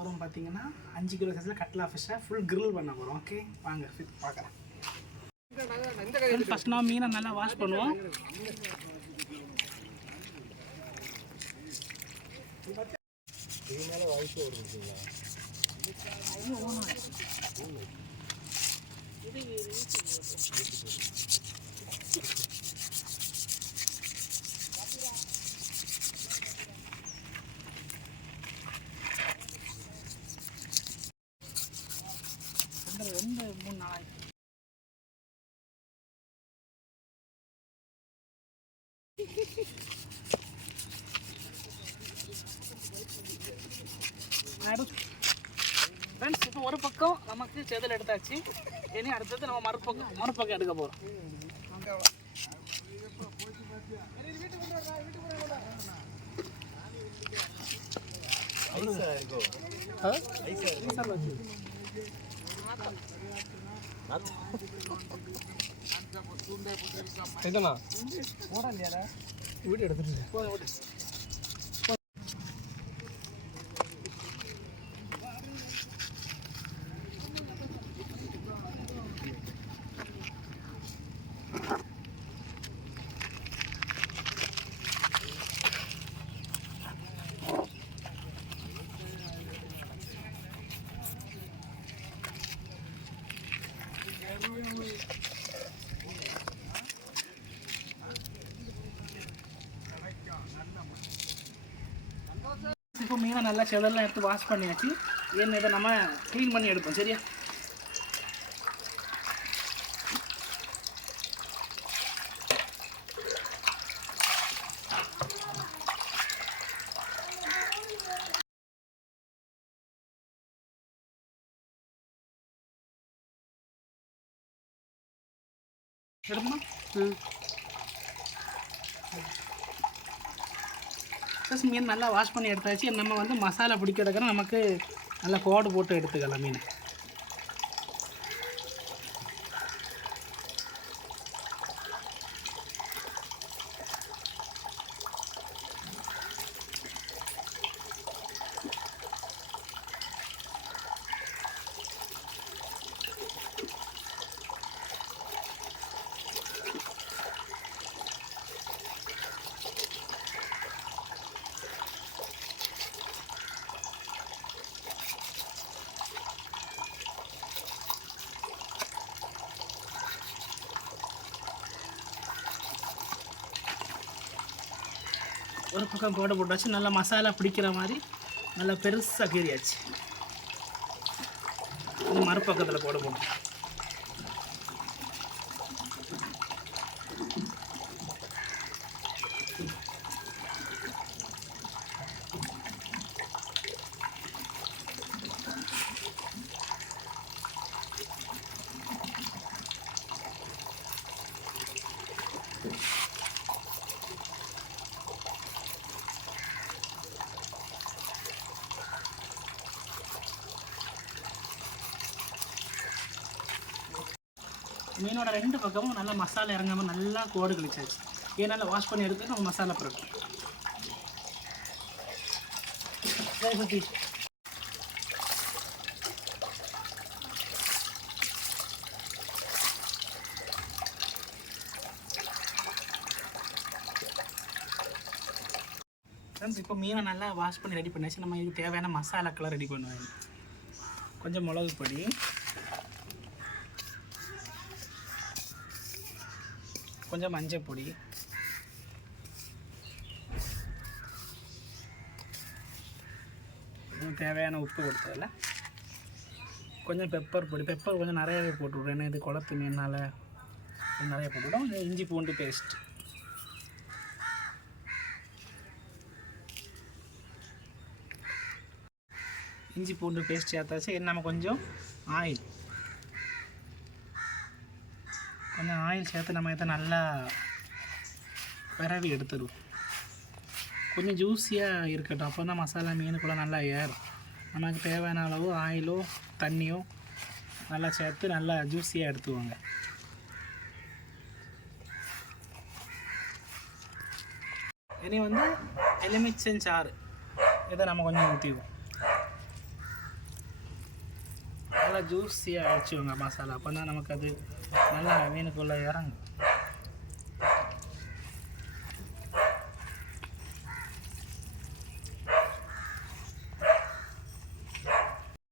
போகிறோம் பார்த்தீங்கன்னா 5 கிலோ சைஸில் கட்லா ஃபிஷ்ஷை ஃபுல் கிரில் பண்ண போகிறோம். ஓகே வாங்க பார்க்குறேன். ஃபஸ்ட் நான் மீனை நல்லா வாஷ் பண்ணுவோம். ரெண்டு 3 நாள் ஃப்ரெண்ட்ஸ். இப்போ ஒரு பக்கம் நமக்கு செதில் எடுத்தாச்சு. இனி அடுத்தது நம்ம மறுபக்கம் எடுக்க போகிறோம். வீடு எடுத்துட்டு இப்போ மீனை நல்லா செதெல்லாம் எடுத்து வாஷ் பண்ணியாச்சு. ஏன்னு இதை நம்ம க்ளீன் பண்ணி எடுப்போம். சரியா? எடுமா. ப்ளஸ் மீன் நல்லா வாஷ் பண்ணி எடுத்தாச்சு. நம்ம வந்து மசாலா பிடிக்கிறதுக்கு நமக்கு நல்லா கோடு போட்டு எடுத்துக்கலாம் மீன். ஒரு பக்கம் கோடை போட்டாச்சு. நல்லா மசாலா பிடிக்கிற மாதிரி நல்லா பெருசாக கீறியாச்சு. மறுபக்கத்தில் கோடை போட்டு மீனோட 2 பக்கமும் நல்லா மசாலா இறங்காமல் நல்லா கோடு கழிச்சாச்சு. ஏன்னா வாஷ் பண்ணி எடுத்து நம்ம மசாலா பிறக்கும். ஃப்ரெண்ட்ஸ், இப்போ மீனை நல்லா வாஷ் பண்ணி ரெடி பண்ணியாச்சு. நம்ம இதுக்கு தேவையான மசாலாக்கெல்லாம் ரெடி பண்ணுவேன். கொஞ்சம் மிளகு பொடி, கொஞ்சம் மஞ்சள் பொடி, தேவையான உப்பு கொடுத்ததில்ல, கொஞ்சம் பெப்பர் பொடி. பெப்பர் கொஞ்சம் நிறையாவே போட்டுவிடுவோம். ஏன்னா இது குளத்து மீனால் நிறைய போட்டுவிடும். இஞ்சி பூண்டு பேஸ்ட், இஞ்சி பூண்டு பேஸ்ட் சேர்த்தாச்சு. நம்ம கொஞ்சம் ஆயில் சேர்த்து நம்ம இதை நல்லா விரவி எடுத்துடுவோம். கொஞ்சம் ஜூஸியாக இருக்கட்டும். அப்போ தான் மசாலா மீனுக்குள்ளே நல்லா ஏறும். நமக்கு தேவையான அளவு ஆயிலோ தண்ணியோ நல்லா சேர்த்து நல்லா ஜூஸியாக எடுத்துவாங்க. இனி வந்து எலுமிச்சஞ்சாறு இதை நம்ம கொஞ்சம் ஊற்றிடுவோம். நல்லா ஜூஸியாக அரைச்சிடுங்க மசாலா. அப்போ தான் நமக்கு அது நல்லா மீனுக்குள்ளே இறங்கும்.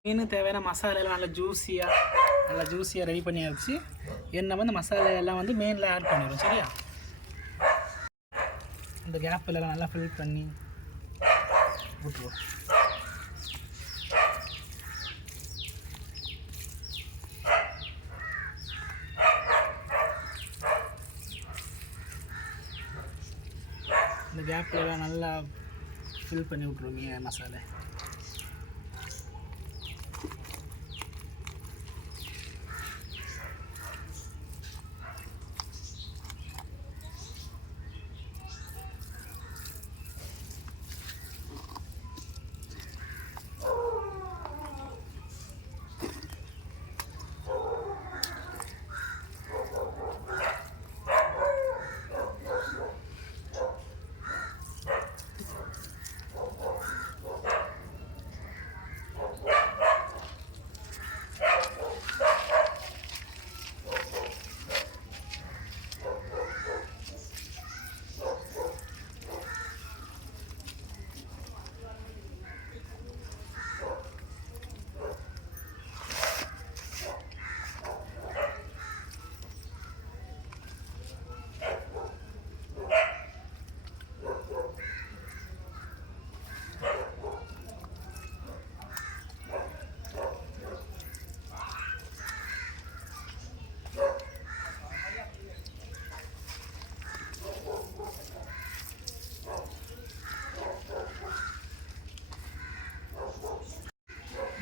மீன் தேவையான மசாலையெல்லாம் நல்லா ஜூஸியாக ரெடி பண்ணியாச்சு. என்ன வந்து மசாலையெல்லாம் வந்து மீனில் ஆட் பண்ணிடுவோம். சரியா? இந்த கேப்பிலலாம் நல்லா ஃபில் பண்ணி விட்டுருவோம். இந்த கேப்லாம் நல்லா ஃபில் பண்ணி விட்ருவோம் மசாலா.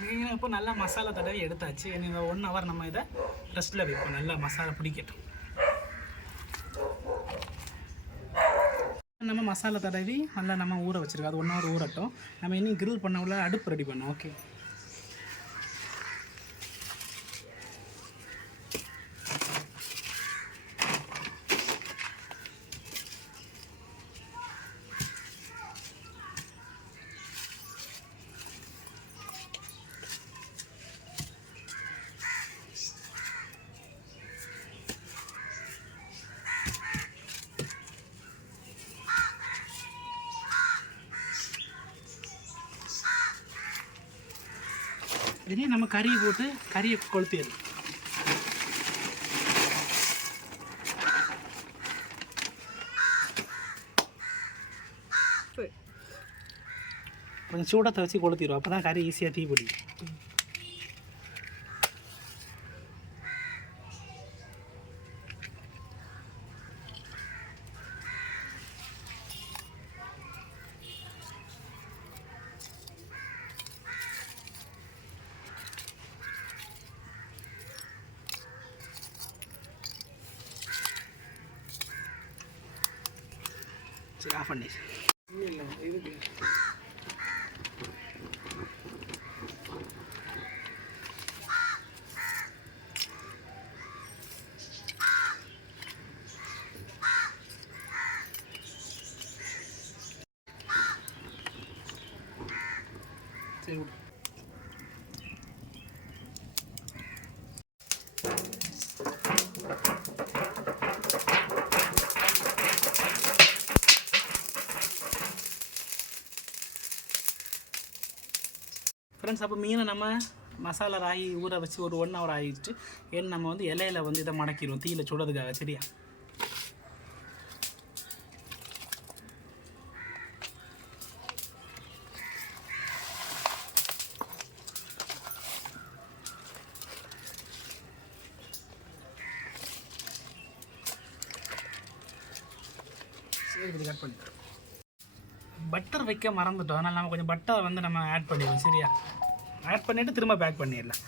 மீன் இப்போ நல்லா மசாலா தடவி எடுத்தாச்சு. இந்த 1 hour நம்ம இதை ரெஸ்ட்டில் வைப்போம். நல்லா மசாலா பிடிக்கட்டும். நம்ம மசாலா தடவி நல்லா நம்ம ஊற வச்சுருக்கோம். அது 1 hour ஊறட்டும். நம்ம இன்னும் கிரில் பண்ண உள்ள அடுப்பு ரெடி பண்ணோம். ஓகே, இதே நம்ம கறியை போட்டு கறியை கொளுத்திடலாம். கொஞ்சம் சூடத்தை வச்சு கொளுத்திடுவோம். அப்போ தான் கறி ஈஸியாக தீ பிடிக்கும். சரி, ஆஃப் பண்ணி. இல்லை இதுக்கு சரி விடு. ஃப்ரெண்ட்ஸ், அப்போ மீனை நம்ம மசாலா ராகி ஊற வச்சு ஒரு 1 hour ஆகிடுச்சு. ஏன்னு நம்ம வந்து இலையில வந்து இதை மடக்கிடுவோம் தீயில் சுடுறதுக்காக. சரியா? சரி, இது கட் பண்ணிடுறோம். பட்டர் வைக்க மறந்துட்டோம். அதனால் நம்ம கொஞ்சம் பட்டர் வந்து நம்ம ஆட் பண்ணிடுவோம். சரியா? ஆட் பண்ணிவிட்டு திரும்ப பேக் பண்ணிடலாம்.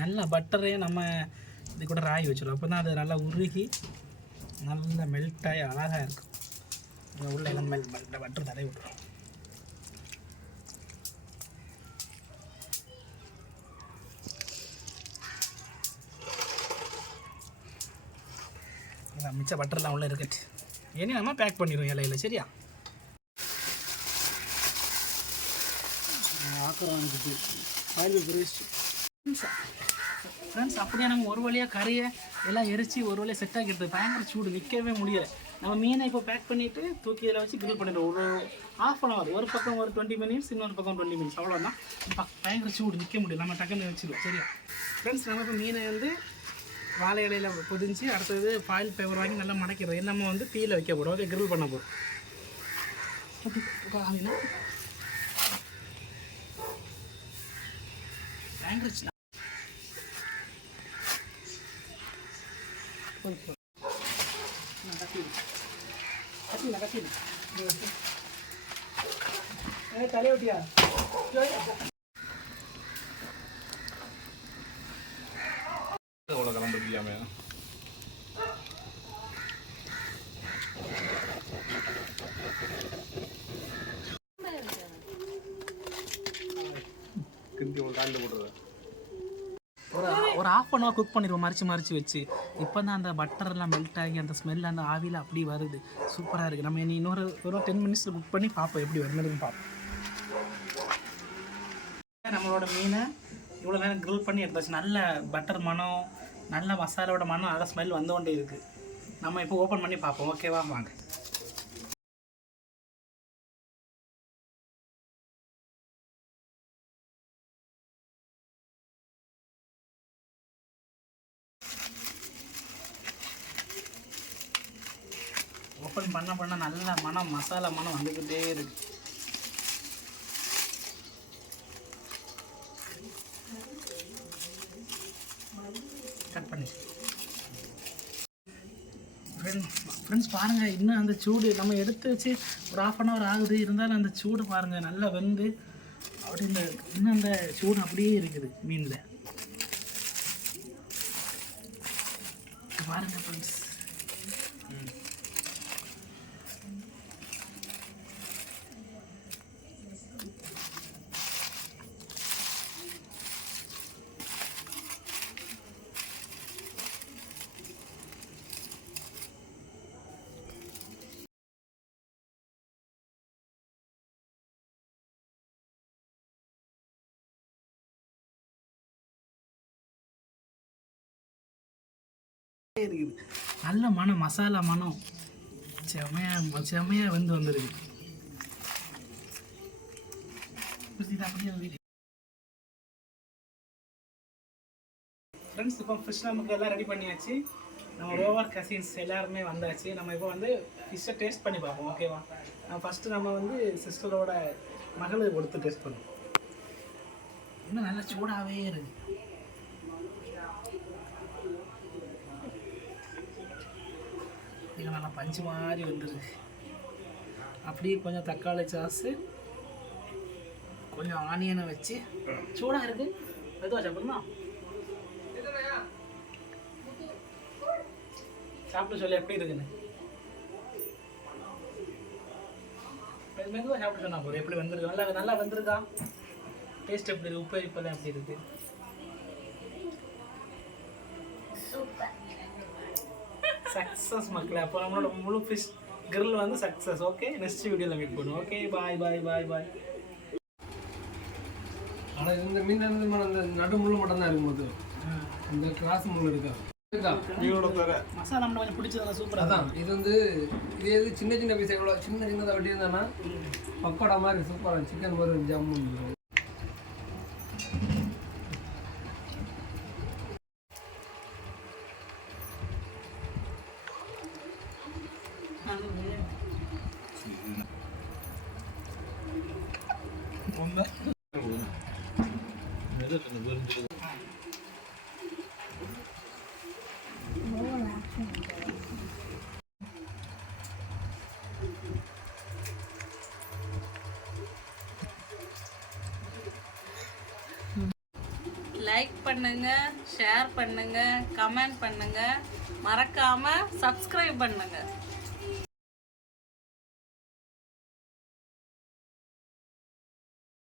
நல்லா பட்டரையும் நம்ம இது கூட ராய் வச்சிடுவோம். அப்போ தான் அது நல்லா உருகி நல்லா மெல்ட் ஆகி அழகாக இருக்கும். உள்ள எல்லாம் பட்டர் தடவி விட்டுரும். மிச்ச பட்டர்லாம் உள்ளே இருக்கட்டு. இனி நம்ம பேக் பண்ணிடுவோம் இலையில. சரியா? ஃப்ரெண்ட்ஸ், அப்படியே நம்ம ஒரு வழியாக கறியை எல்லாம் எரிச்சு ஒரு வழியாக செட் ஆகிடுது. பயங்கர சூடு, நிற்கவே முடியலை. நம்ம மீனை இப்போ பேக் பண்ணிவிட்டு தூக்கி இதில் வச்சு கிரில் பண்ணிடுவோம். ஒரு ½ ஒரு பக்கம் ஒரு 20 மினிட்ஸ், இன்னொரு பக்கம் 20 மினிட்ஸ், அவ்வளோதான். பயங்கர சூடு, நிற்க முடியல. நம்ம டக்குன்னு வச்சுருவோம். சரியா ஃப்ரெண்ட்ஸ்? நம்ம இப்போ மீனை வந்து வாழை இலையில் பொதிஞ்சு அடுத்தது ஃபாயில் பேப்பர் வாங்கி நல்லா மடக்கிடுறோம். நம்ம வந்து தீயில் வைக்க போகிறோம். ஓகே, கிரில் பண்ண போகிறோம். பயங்கர தலையோட்டியா கிளம்ப முடியாம ஒரு ½ குக் பண்ணிடுவோம் மறிச்சு வச்சு. இப்போ தான் அந்த பட்டர்லாம் மெல்ட் ஆகி அந்த ஸ்மெல் அந்த ஆவியில் அப்படி வருது. சூப்பராக இருக்குது. நம்ம இனி இன்னொரு 10 மினிட்ஸில் குக் பண்ணி பார்ப்போம் எப்படி வருதுன்னு பார்ப்போம். நம்மளோட மீனை இவ்வளோ நேரம் கிரில் பண்ணி எடுத்தாச்சு. நல்ல பட்டர் மனம், நல்ல மசாலாவோட மனம், நல்ல ஸ்மெல் வந்து கொண்டே இருக்குது. நம்ம இப்போ ஓப்பன் பண்ணி பார்ப்போம். ஓகேவா? வாங்க. ஓப்பன் பண்ண நல்ல மனம், மசாலா மனம் வந்துக்கிட்டே இருக்கு. கட் பண்ணி ஃப்ரெண்ட்ஸ் பாருங்கள், இன்னும் அந்த சூடு நம்ம எடுத்து வச்சு ஒரு ½ ஆகுது. இருந்தாலும் அந்த சூடு பாருங்கள், நல்லா வெந்து அப்படி இன்னும் அந்த சூடு அப்படியே இருக்குது மீனில். பாருங்கள் ஃப்ரெண்ட்ஸ். இருக்குது நல்ல மனம், மசாலா மனம் செமையாக வந்து வந்துருக்கு. ஃப்ரெண்ட்ஸ், இப்போ ஃபிஷ் நமக்கு எல்லாம் ரெடி பண்ணியாச்சு. நம்ம ரோவர் கசின்ஸ் எல்லாருமே வந்தாச்சு. நம்ம இப்போ வந்து ஃபிஷ்ஷை டேஸ்ட் பண்ணி பார்ப்போம். ஓகேவா? ஃபஸ்ட்டு நம்ம வந்து சிஸ்டரோட மகளுக்கு கொடுத்து டேஸ்ட் பண்ணுவோம். இன்னும் நல்லா சூடாகவே இருக்குது. நல்லா பஞ்சு மாதிரி வந்துருக்கு. அப்படியே கொஞ்சம் தக்காளி சாஸு, கொஞ்சம் ஆனியனை வச்சு சூடாக இருக்குது. மெதுவாக சாப்பிடணுமா? சாப்பிட்டு சொல்லி எப்படி இருக்குன்னு மெதுவாக சாப்பிட்டு சொன்னா போதும். எப்படி வந்துருக்கு? நல்லா வந்துருக்கா? டேஸ்ட் எப்படி இருக்குது? உப்பு இப்போல்லாம் எப்படி இருக்குது? சக்ஸஸ் மக்களே. அப்போ நம்மளோட முழு ஃபிஷ் கிரில் வந்து சக்ஸஸ். ஓகே, நெக்ஸ்ட் வீடியோவில் மீட் பண்ணுவோம். ஓகே, பாய். ஆனால் இந்த மீன் அந்த நடுமுள்ளு மட்டும் தான் இருக்கும்போது இந்த கிளாஸ் முள்ளு இருக்கா மசாலா கொஞ்சம் பிடிச்சதெல்லாம் சூப்பராக தான். இது வந்து இது சின்ன பீஸ் எவ்வளோ சின்னதாக வெட்டி இருந்தானா பக்கோடா மாதிரி சூப்பராக சிக்கன் மாதிரி ஜம்மு. லைக் பண்ணுங்க, ஷேர் பண்ணுங்க, கமெண்ட் பண்ணுங்க, மறக்காம சப்ஸ்கிரைப் பண்ணுங்க.